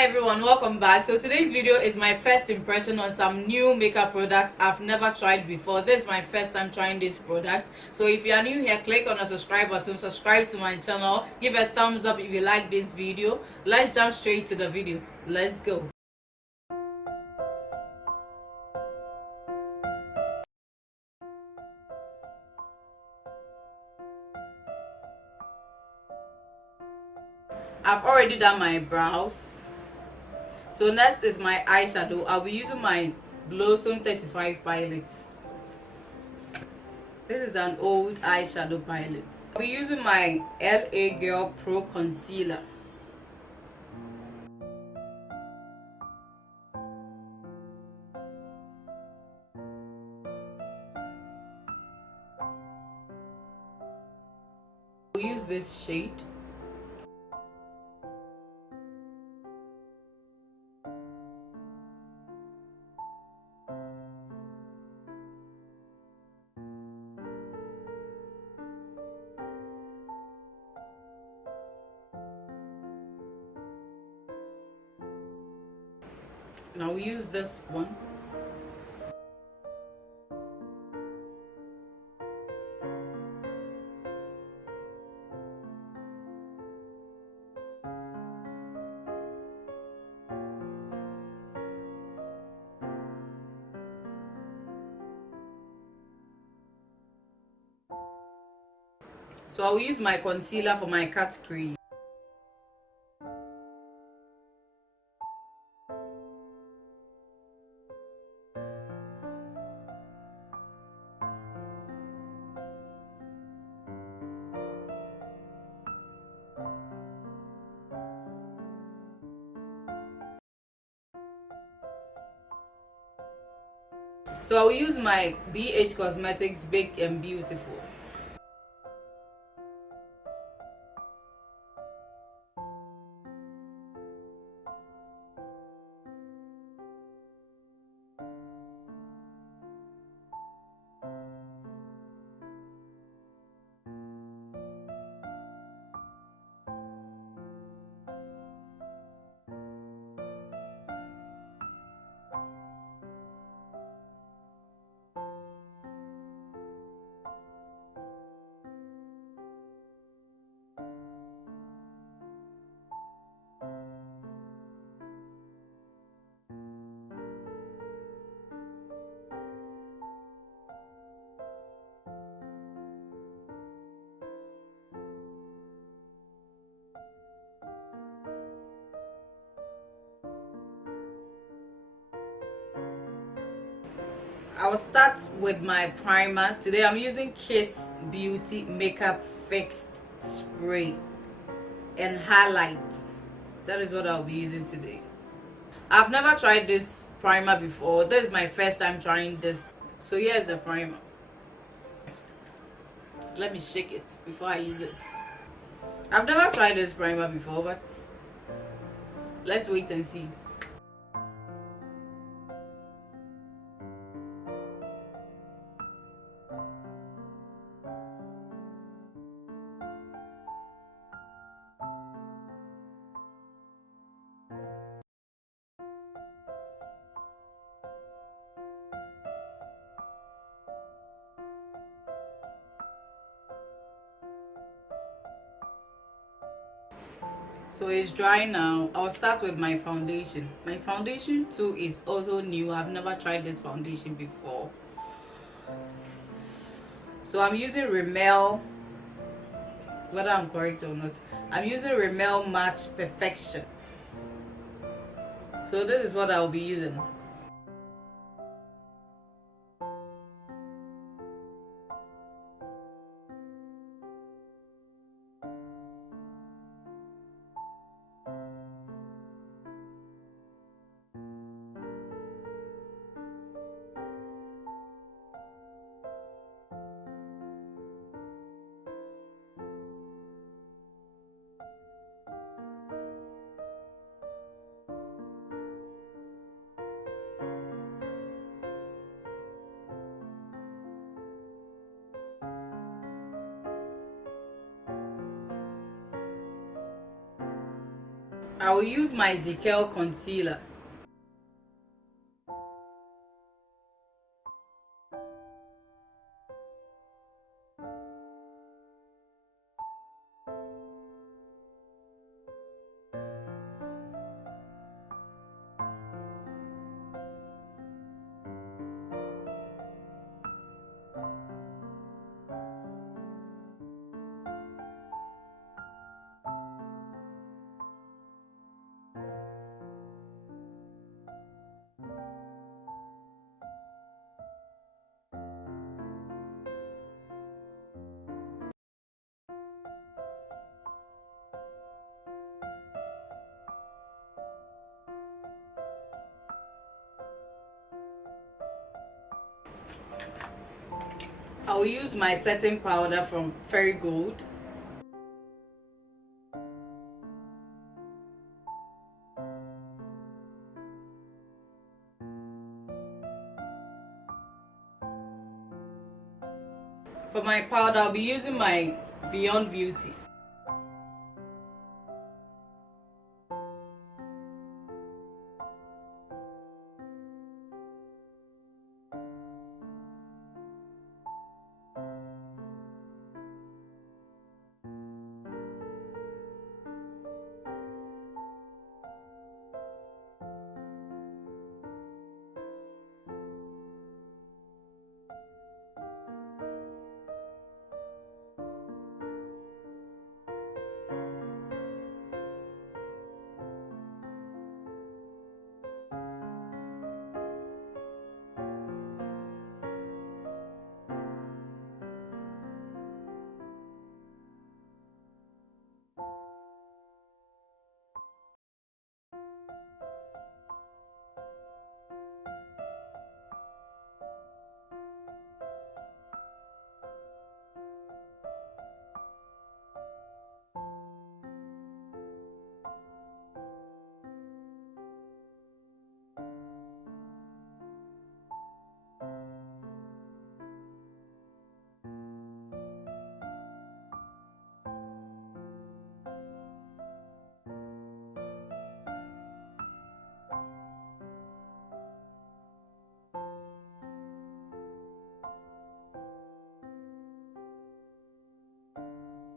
Hi everyone, welcome back. So today's video is my first impression on some new makeup products I've never tried before. This is my first time trying this product. So if you are new here, click on the subscribe button, subscribe to my channel, give a thumbs up if you like this video. Let's jump straight to the video. Let's go. I've already done my brows. So next is my eyeshadow. I'll be using my Blossom 35 palette. This is an old eyeshadow palette. I'll be using my LA Girl Pro Concealer. I'll use this shade. Now we use this one. So I'll use my concealer for my cut crease. So I'll use my BH Cosmetics Big and Beautiful. I will start with my primer. Today I'm using Kiss Beauty Makeup Fixed Spray and Highlight. That is what I'll be using today. I've never tried this primer before. This is my first time trying this. So here's the primer. Let me shake it before I use it. I've never tried this primer before, but let's wait and see. So it's dry now. I'll start with my foundation. My foundation too is also new. I've never tried this foundation before. So I'm using Rimmel, whether I'm correct or not, I'm using Rimmel Match Perfection. So this is what I'll be using. I will use my Zikel concealer. I will use my setting powder from Fairy Gold. For my powder, I'll be using my Beyond Beauty.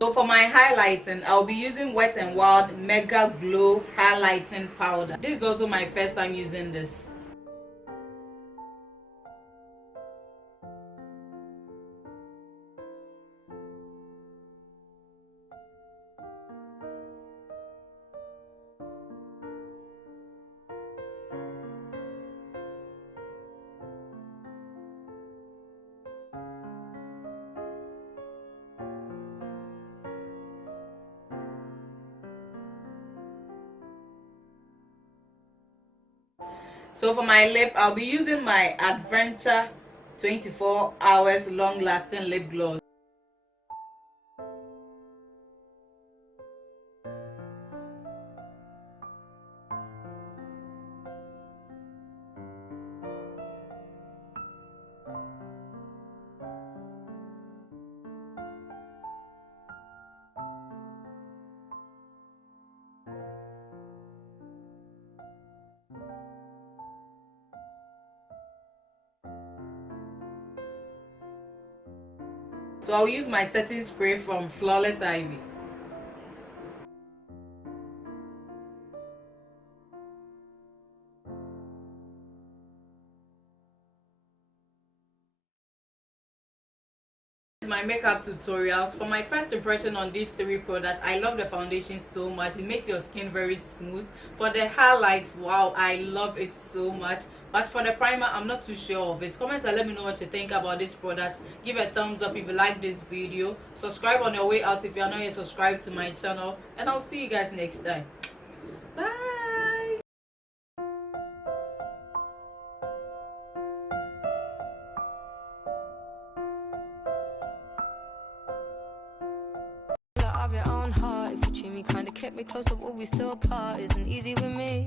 So for my highlighting, I'll be using Wet n Wild Mega Glow Highlighting Powder. This is also my first time using this. So for my lip, I'll be using my Adventure 24 Hours Long Lasting Lip Gloss. So I'll use my setting spray from Flawless Ivy. My makeup tutorials. For my first impression on these three products, I love the foundation so much. It makes your skin very smooth. For the highlights, wow, I love it so much. But for the primer, I'm not too sure of it. Comment and let me know what you think about these products. Give a thumbs up if you like this video. Subscribe on your way out if you're not yet subscribed to my channel, and I'll see you guys next time. Bye. Of your own heart, if you treat me kinda, kept me close, but will we still part? Isn't easy with me.